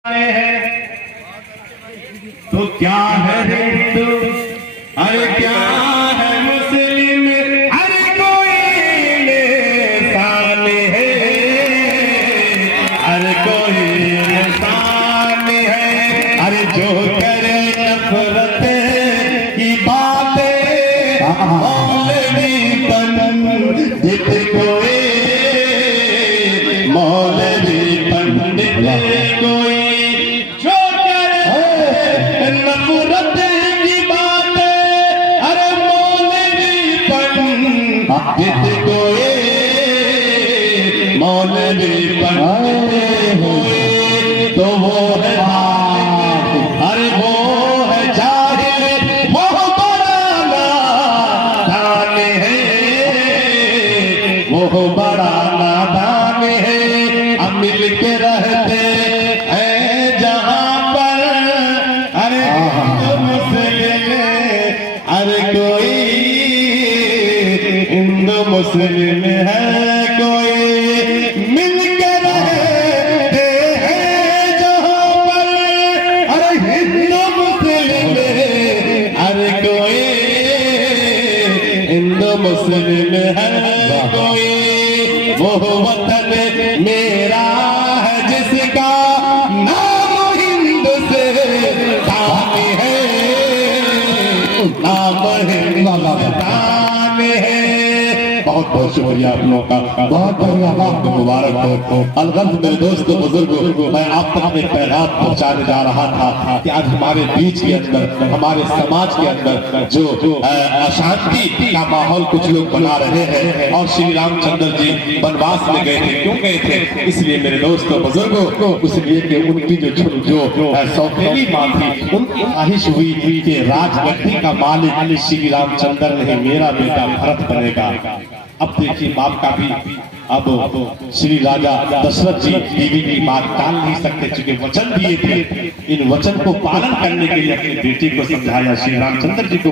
तो क्या है हिंदू, अरे क्या है मुस्लिम, अरे कोई इंसान है, अरे कोई इंसान है, अरे जो करे नफरत की बातें मौलवी पंडित कोई, मौलवी पंडित कोई नफरत की बातें, अरे मौलवी पंडित कोई, मौलवी पंडित कोई, तो वो है अरे वो है जाहिल, वो बड़ा नादान है, वो बड़ा नादान है। अब मिल के रहते हैं जहां पर, अरे अरे कोई हिंदू मुस्लिम है, कोई मिल के रहते हैं जहां पर, अरे हिंदू मुस्लिम, अरे कोई हिंदू मुस्लिम है, कोई वो वतन मेरा है जिसका नाम हिंदुस्तान है, नाम हिंदुस्तान है। बहुत बहुत शुक्रिया आप लोगों का, बहुत बहुत मुबारक हो। अलगर्ज मेरे दोस्तों बुजुर्गों, मैं आप तक में पैगाम पहुंचाने जा रहा था कि आज हमारे बीच के अंदर, हमारे समाज के अंदर जो अशांति का माहौल कुछ लोग बना रहे हैं, और श्री रामचंद्र जी वनवास में गए थे। क्यों गए थे? इसलिए मेरे दोस्तों बुजुर्गों, इसलिए कि उनकी जो सौतेली मां थी, उनकी ख्वाहिश हुई कि राजगद्दी का मालिक श्री रामचंद्र नहीं, मेरा बेटा भरत बनेगा। अब देखिए बाप का भी, अब श्री राजा दशरथ जी देवी की बात टाल नहीं सकते, चूंकि वचन दिए थे। इन वचन को पालन करने के लिए अपने बेटे को समझाया, श्री रामचंद्र जी को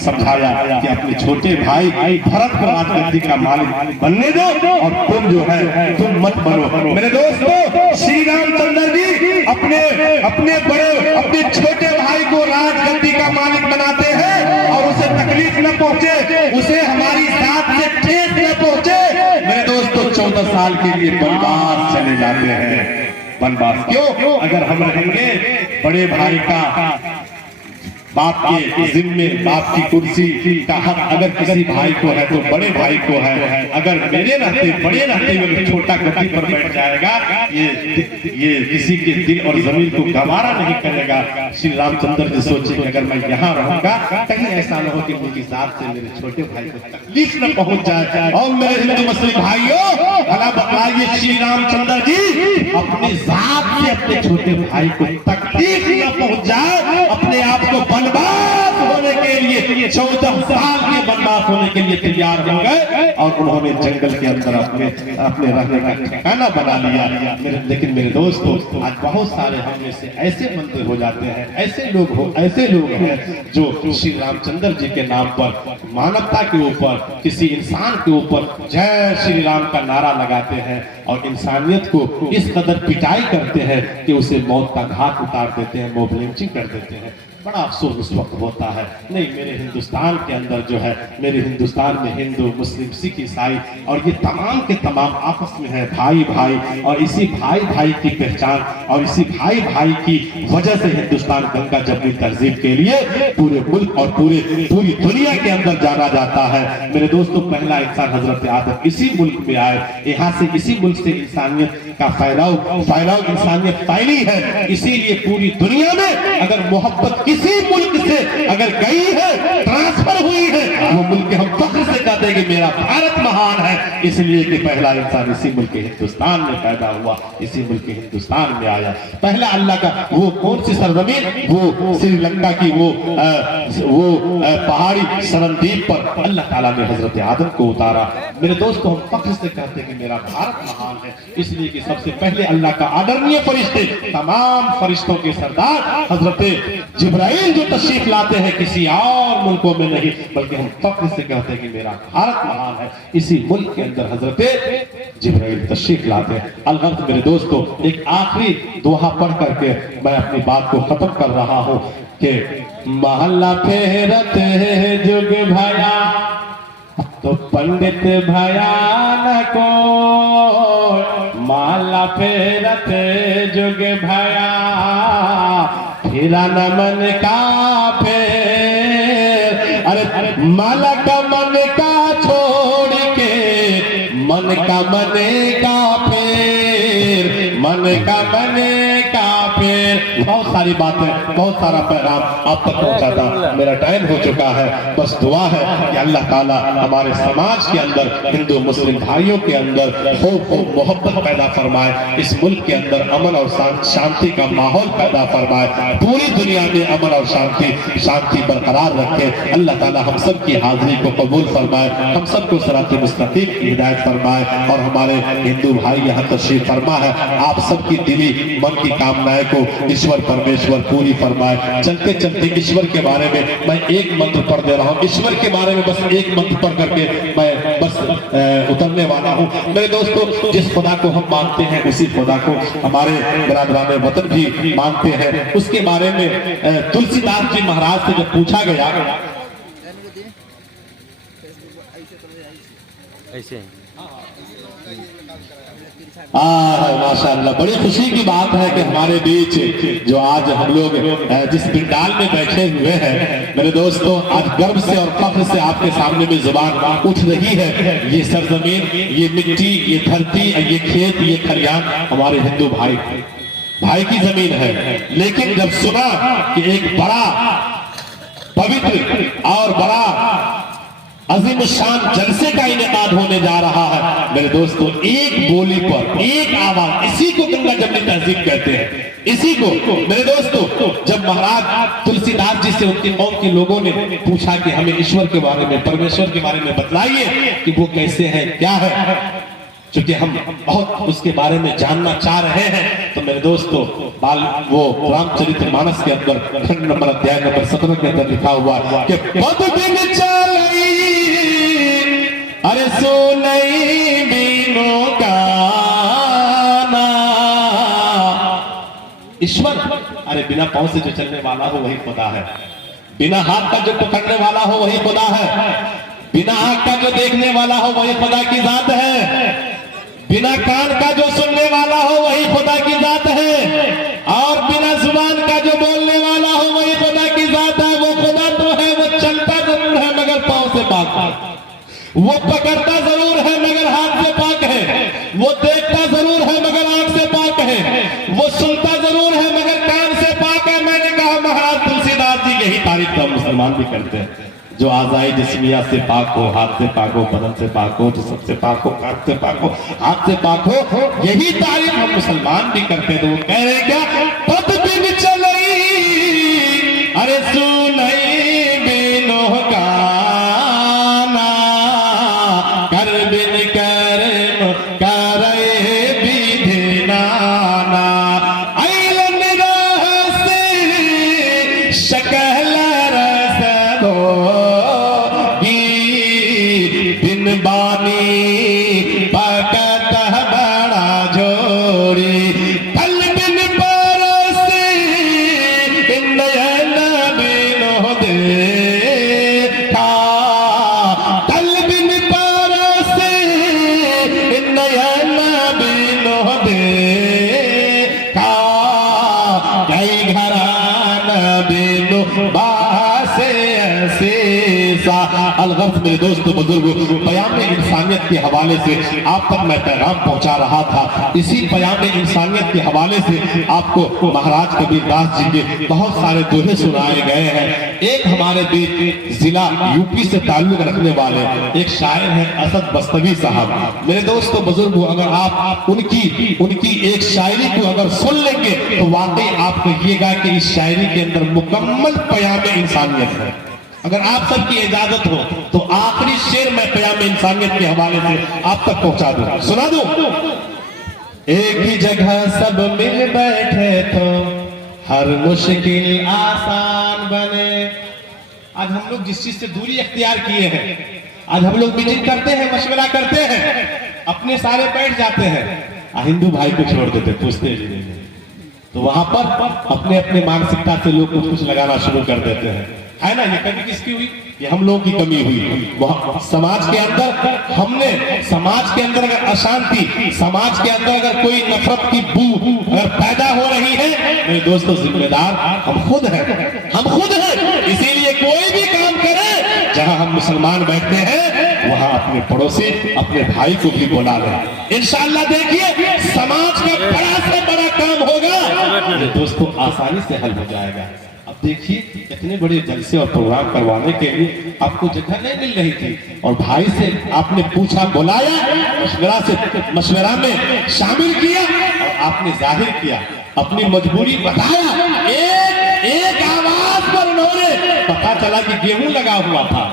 समझाया कि अपने छोटे भाई भरत को राजगद्दी का मालिक बनने दो, और तुम जो है तुम मत बनो। मेरे दोस्तों, श्री रामचंद्र जी अपने छोटे भाई को राजगद्दी का मालिक बनाते हैं, और उसे तकलीफ न पहुंचे, उसे हमारी साथ से ठेस न पहुंचे। मेरे दोस्तों 14 साल के लिए वनवास चले जाते हैं। वनवास क्यों? अगर हम रहेंगे बड़े भाई का, बाप के जिम्मे, बाप की कुर्सी का हक अगर किसी भाई को है तो बड़े भाई को है। अगर मेरे रहते, बड़े रहते हुए छोटा गद्दी पर बैठ जाएगा, ये किसी के दिल और जमीन को गवारा नहीं करेगा। श्री रामचंद्र जी सोचे कि अगर मैं यहाँ रहूंगा, कहीं ऐसा न हो कि मेरी जात से मेरे छोटे भाई को तकलीफ न पहुंच जाए। और मेरे हिंदू मुस्लिम भाइयों, भला बताइए, श्री रामचंद्र जी अपनी जात से अपने छोटे भाई को तकलीफ न पहुंच जाए, अपने आप को वनवास होने के लिए 14 साल के वनवास होने के लिए तैयार हो गए, और उन्होंने जंगल के अंदर अपने रहने का ठिकाना बना लिया। लेकिन मेरे दोस्तों, आज बहुत सारे हम में से ऐसे मंदिर हो जाते हैं, ऐसे लोग हैं जो श्री रामचंद्र जी के नाम पर, मानवता के ऊपर, किसी इंसान के ऊपर जय श्री राम का नारा लगाते हैं, और इंसानियत को इस कदर पिटाई करते हैं कि उसे मौत का घाट उतार देते हैं, मोब लिंचिंग कर देते हैं। बड़ा अफसोस उस वक्त होता है। नहीं, मेरे हिंदुस्तान के अंदर जो है, मेरे हिंदुस्तान में हिंदू, मुस्लिम, सिख, ईसाई, और ये तमाम के तमाम आपस में है भाई भाई, और इसी भाई भाई की पहचान और इसी भाई भाई की वजह से हिंदुस्तान गंगा जमुनी तहजीब के लिए पूरे मुल्क और पूरी दुनिया के अंदर जाना जाता है। मेरे दोस्तों, पहला इंसान हजरत आदम इसी मुल्क में आए, यहाँ से इसी मुल्क से इंसानियत का फैलाव इंसानियत फैली है। इसीलिए पूरी दुनिया में अगर मोहब्बत किसी मुल्क से अगर गई है, ट्रांसफर हुई है, वो मुल्क हम फख्र से कहते हैं कि मेरा भारत महान है, इसलिए कि पहला इंसान इसी मुल्क हिंदुस्तान में पैदा हुआ, इसी मुल्क हिंदुस्तान में आया। पहला अल्लाह का वो कौन सी सरजमीन, वो श्रीलंका की वो पहाड़ी सरनदीप पर अल्लाह ताला ने हजरत आदम को उतारा। मेरे दोस्तों, हम फख्र से कहते हैं कि मेरा भारत महान है, इसलिए कि सबसे पहले अल्लाह का आदरणीय फरिश्ते, तमाम फरिश्तों के सरदार हजरत जिब्राइल जो तशरीफ लाते हैं, किसी और मुल्कों में नहीं, बल्कि हम फख्र से कहते हैं कि मेरा भारत महान है। इसी मुल्क के अंदर हजरत जिब्राइल तशरीफ लाते हैं। अलगर्ज मेरे दोस्तों, एक आखिरी दुआ पढ़ करके मैं अपनी बात को खत्म कर रहा हूँ कि महल्ला फेरत जुग भया तो पंडित भयान को, माला फेरत जुग भया फिरा न मन का फेर। अरे माला का मन का छोड़ के मन का मने का फेर, मन का मने का फेर। बहुत सारी बातें, बहुत सारा पैगाम आप तक पहुंचाता मेरा टाइम हो चुका है। बस दुआ है कि अल्लाह ताला हमारे समाज के अंदर, हिंदू मुस्लिम भाइयों के अंदर खूब मोहब्बत पैदा फरमाए, इस मुल्क के अंदर अमन और शांति का माहौल पैदा फरमाए, पूरी दुनिया में अमन और शांति बरकरार रखे। अल्लाह ताला हम सब की हाजिरी को कबूल फरमाए, हम सबको सिरात मुस्तकीम की हिदायत फरमाए। और हमारे हिंदू भाई यहाँ तशरीफ फरमा है, आप सबकी दिली मन की कामनाएं को ईश्वर परमेश्वर पूरी फरमाए। चलते चलते ईश्वर के बारे में मैं एक मंत्र पढ़ दे रहा हूँ। ईश्वर के बारे में बस एक मंत्र पढ़ करके मैं बस उतरने वाला हूँ। मेरे दोस्तों, जिस खुदा को हम मानते हैं उसी खुदा को हमारे बिरादरान वतन भी मानते हैं। उसके बारे में तुलसीदास जी महाराज से जब पूछा गया, ऐसे माशाअल्लाह, बड़ी खुशी की बात है कि हमारे बीच जो आज हम लोग जिस पंडाल में बैठे हुए हैं, मेरे दोस्तों, आज गर्व से और फख्र से आपके सामने में जुबान उठ रही है। ये सरजमीन, ये मिट्टी, ये धरती, ये खेत, ये खलियान हमारे हिंदू भाई की जमीन है। लेकिन जब सुना कि एक बड़ा पवित्र और बड़ा अजीम शान जलसे का इनेकाद होने जा रहा है, मेरे दोस्तों, एक बोली पर एक आवाज, इसी को गंगा जमनी तहजीब कहते हैं। इसी को मेरे दोस्तों, जब महाराज तुलसीदास जी से उनके कौम के लोगों ने पूछा कि हमें ईश्वर के बारे में, परमेश्वर के बारे में बतलाइए कि वो कैसे है, क्या है, क्योंकि हम बहुत उसके बारे में जानना चाह रहे हैं। तो मेरे दोस्तों, वो रामचरितमानस के अंदर खंड नंबर अध्याय नंबर 17 के अंदर लिखा हुआ कि पद बिन चलई अरे सुनई बिनो गाना। ईश्वर, अरे बिना पांव से जो चलने वाला हो वही खुदा है, बिना हाथ का जो पकड़ने वाला हो वही खुदा है, बिना आंख का जो देखने वाला हो वही खुदा की जात है, बिना कान का जो सुनने वाला हो वही खुदा की जात है, और बिना जुबान का जो बोलने वाला हो वही खुदा की जात है। वो खुदा तो है, वो चलता जरूर है मगर पांव से पाक है, वो पकड़ता जरूर है मगर हाथ से पाक है, वो देखता जरूर है मगर आंख से पाक है, वो सुनता जरूर है मगर कान से पाक है। मैंने कहा महाराज तुलसीदास जी यही तारीफ तो मुसलमान भी करते हैं, जो आज़ाई जिस्मिया से पाक हो, हाथ से पाक हो, बदन से पाक हो, जिस्म से पाक हो, कान से पाक हो, हाथ से पाक हो, यही तारीफ हम मुसलमान भी करते हैं। तो वो कह रहे क्या, पद बिन चलई अरे सुनई बिनो गाना, कर बिन कर्म करे विधि नाना, ऐलन रस शकल रस दो बानी पकत बड़ा जोड़ी, तल बिन परसे नयन बिनो देखा, तल बिन परसे नयन बिनो देखा, कई घरान बिनो बासे ऐसा। अलगर्ज मेरे दोस्तों बुजुर्ग, बयान इंसानियत के हवाले से आप तक मैं पैगाम पहुंचा रहा था। इसी बयान इंसानियत के हवाले से आपको महाराज कबीरदास जी के बहुत सारे दोहे सुनाए गए हैं। एक हमारे बीच जिला यूपी से ताल्लुक रखने वाले एक शायर हैं असद बस्तवी साहब। मेरे दोस्तों बुजुर्ग, अगर आप उनकी एक शायरी को अगर सुन लेंगे तो वाकई आप कहिएगा कि इस शायरी के अंदर मुकम्मल बयान इंसानियत है। अगर आप सबकी इजाजत हो तो आखिरी शेर मैं क़याम इंसानियत के हवाले से आप तक पहुंचा दूं, सुना दूं। एक ही जगह सब मिल बैठे तो हर मुश्किल आसान बने। आज हम लोग जिस चीज से दूरी अख्तियार किए हैं, आज हम लोग मीटिंग करते हैं, मशवरा करते हैं, अपने सारे बैठ जाते हैं, हिंदू भाई को छोड़ देते, पूछते नहीं। तो वहां पर अपने अपने मानसिकता से लोग कुछ लगाना शुरू कर देते हैं, है ना। ये कमी किसकी हुई? ये हम लोगों की कमी हुई। समाज के अंदर हमने, समाज के अंदर अगर अशांति, समाज के अंदर अगर कोई नफरत की बू अगर पैदा हो रही है, मेरे दोस्तों जिम्मेदार हम खुद हैं, हम खुद हैं। इसीलिए कोई भी काम करें, जहां हम मुसलमान बैठते हैं वहां अपने पड़ोसी, अपने भाई को भी बुला लें। इंशाअल्लाह देखिए समाज का बड़ा से बड़ा काम होगा, मेरे दोस्तों आसानी से हल हो जाएगा। अब देखिए इतने बड़े जलसे और प्रोग्राम करवाने के लिए आपको जगह नहीं मिल रही थी, और भाई से आपने पूछा, बुलाया, मशवरा में शामिल किया, और आपने जाहिर किया, अपनी मजबूरी बताया। एक आवाज पर उन्होंने, पता चला कि गेहूं लगा हुआ था,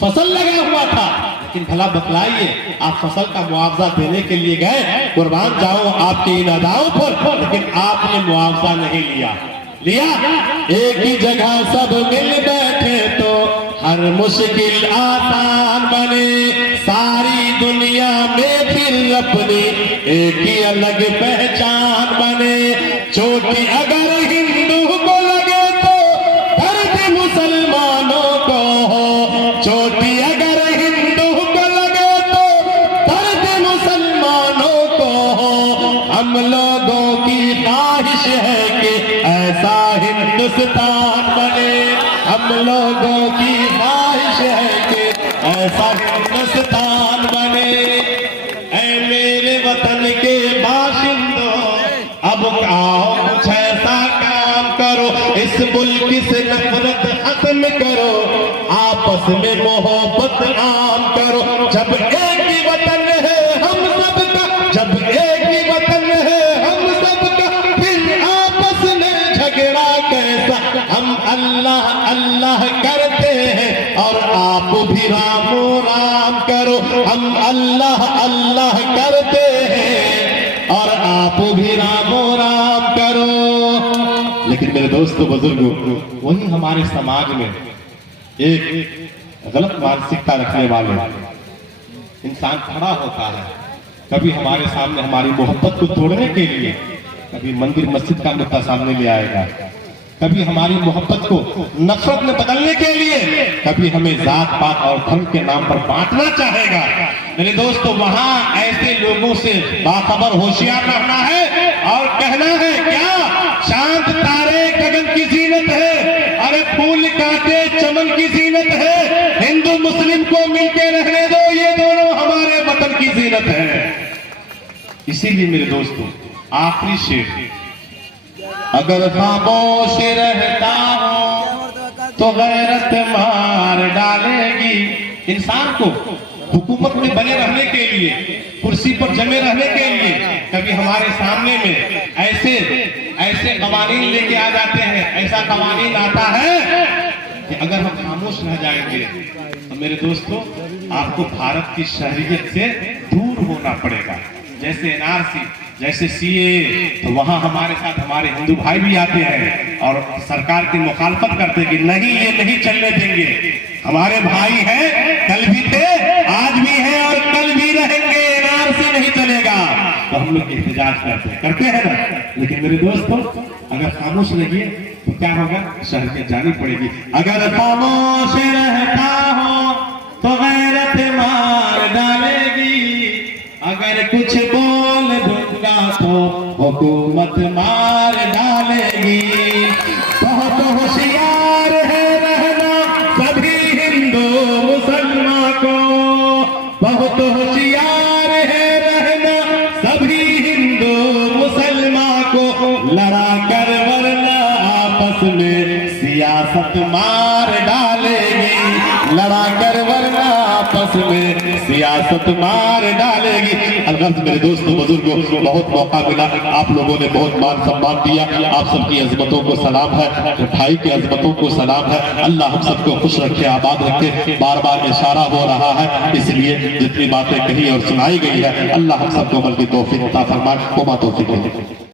फसल लगा हुआ था, लेकिन भला बतलाइए, आप फसल का मुआवजा देने के लिए गए, कुर्बान जाओ आपके इन अदाओं पर, लेकिन आपने मुआवजा नहीं लिया। एक ही जगह सब मिल बैठे तो हर मुश्किल आसान बने, सारी दुनिया में फिर अपनी एक ही अलग पहचान बने। चोटी अगर हिंदू को लगे तो दर्द मुसलमानों को हो, चोटी अगर हिंदू को लगे तो दर्द मुसलमानों को हो। हम लोगों की ख्वाहिश है कि ऐसा हिंदुस्तान बने, हम लोगों की ख्वाहिश है कि ऐसा हिंदुस्तान बने। ऐ मेरे वतन के बाशिंदों, अब आओ कुछ ऐसा काम करो, इस मुल्क से नफरत खत्म करो, आपस में मोहब्बत आम करो। जब एक ही वतन है हम सबका, जब एक ही वतन है हम सबका, फिर आपस में झगड़ा कैसा। हम अल्लाह अल्लाह करते हैं और आप भी रामो राम करो, हम अल्लाह अल्लाह करते हैं और आप भी रामो राम करो। लेकिन मेरे दोस्तों बुजुर्गों, वही हमारे समाज में एक गलत मानसिकता रखने वाले इंसान खड़ा होता है, कभी हमारे सामने हमारी मोहब्बत को तोड़ने के लिए, कभी मंदिर मस्जिद का मुद्दा सामने ले आएगा, कभी हमारी मोहब्बत को नफरत में बदलने के लिए, कभी हमें जात पात और धर्म के नाम पर बांटना चाहेगा। मेरे दोस्तों, वहां ऐसे लोगों से बाखबर होशियार रहना है और कहना है क्या, शांत तारे गगन की जीनत है, अरे फूल काटे चमन की जीनत है, हिंदू मुस्लिम को मिलके रहने दो, ये दोनों हमारे वतन की जीनत है। इसीलिए मेरे दोस्तों, आखिरी शेर, अगर खामोश रहता हो तो गैरत मार डालेगी। इंसान को हुकूमत में बने रहने के लिए, कुर्सी पर जमे रहने के लिए, कभी हमारे सामने में ऐसे कवानीन लेके आ जाते हैं, ऐसा कवानीन आता है कि अगर हम खामोश रह जाएंगे तो मेरे दोस्तों आपको भारत की शहरियत से दूर होना पड़ेगा। जैसे एनआरसी, जैसे सीए, तो वहां हमारे साथ हमारे हिंदू भाई भी आते हैं और सरकार की मुखालफत करते कि नहीं, ये नहीं चलने देंगे, हमारे भाई हैं, कल भी थे, आज भी हैं और कल भी रहेंगे, एनआरसी नहीं चलेगा। तो हम लोग एहतजाज करते हैं ना। लेकिन मेरे दोस्तों, अगर खामोश रहिए तो क्या होगा, शहरियत जानी पड़ेगी। अगर खामोश रहता हो तो गैरत मार डालेगी, अगर कुछ बोल दूंगा तो हुकूमत मार डालेगी। बहुत होशियार है रहना सभी हिंदू मुसलमान को, बहुत होशियार है रहना सभी हिंदू मुसलमान को, लड़ा कर वरना आपस में सियासत मार डालेगी, लड़ा कर वरना आपस में सियासत मार डालेगी। अलगर्ज मेरे दोस्तों बुजुर्गों, बहुत मौका मिला, आप लोगों ने बहुत मान सम्मान दिया, आप सबकी अजमतों को सलाम है, भाई की अजमतों को सलाम है। अल्लाह हम सबको खुश रखे, आबाद रखे। बार बार इशारा हो रहा है, इसलिए जितनी बातें कही और सुनाई गई है, अल्लाह हम सबको अमल की तौफीक अता फरमाए। तौफीक